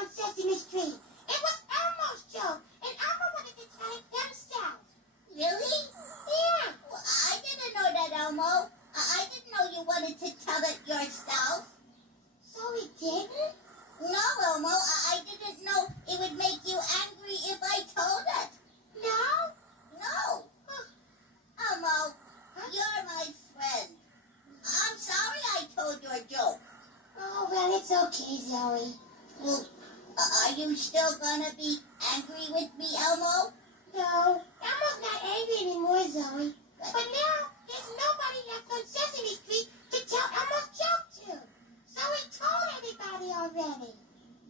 on Sesame Street. It was Elmo's joke, and Elmo wanted to tell it himself. Really? Yeah. Well, I didn't know that, Elmo. I didn't know you wanted to tell it yourself. So he didn't? No, Elmo, I didn't know it would make you angry if I told it. No? No. Elmo, you're my friend. I'm sorry I told your joke. Oh, well, it's okay, Zoe. Well, are you still gonna be angry with me, Elmo? No, Elmo's not angry anymore, Zoe. But now, there's nobody left on Sesame Street to tell Elmo's joke to. So he told everybody already.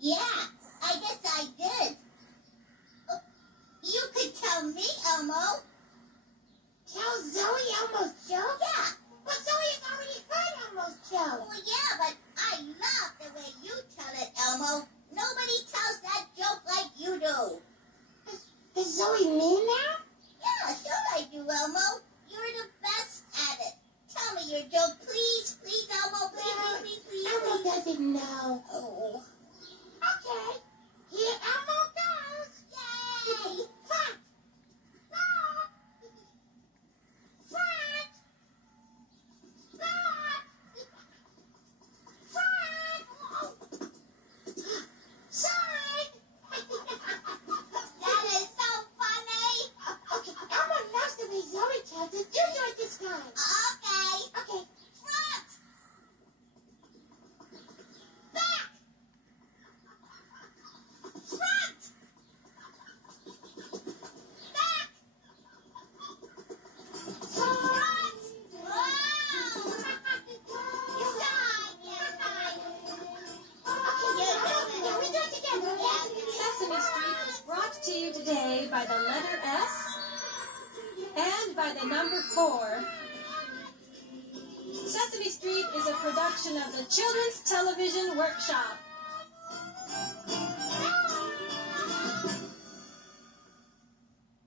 Yeah, I guess I did. You could tell me, Elmo. Tell Zoe Elmo's joke? Yeah. But Zoe has already heard Elmo's joke. Well, yeah, but I love the way you tell it, Elmo. Nobody tells that joke like you do. Does Zoe mean that? Yeah, sure I do, Elmo. You're the best at it. Tell me your joke, please. Please, Elmo. Please. Elmo doesn't know. Oh. Okay. Here Elmo goes. Yay! Front. Back. Front. Back. Front. Side. That is so funny. Okay, Elmo knows the way Zoe tells it. You do it this time. Okay. Okay. Front. Back. Front. Back. Front. Wow. Side. Yeah, we do it together. Sesame Street is brought to you today by the letter S and by the number 4. Sesame Street is a production of the Children's Television Workshop.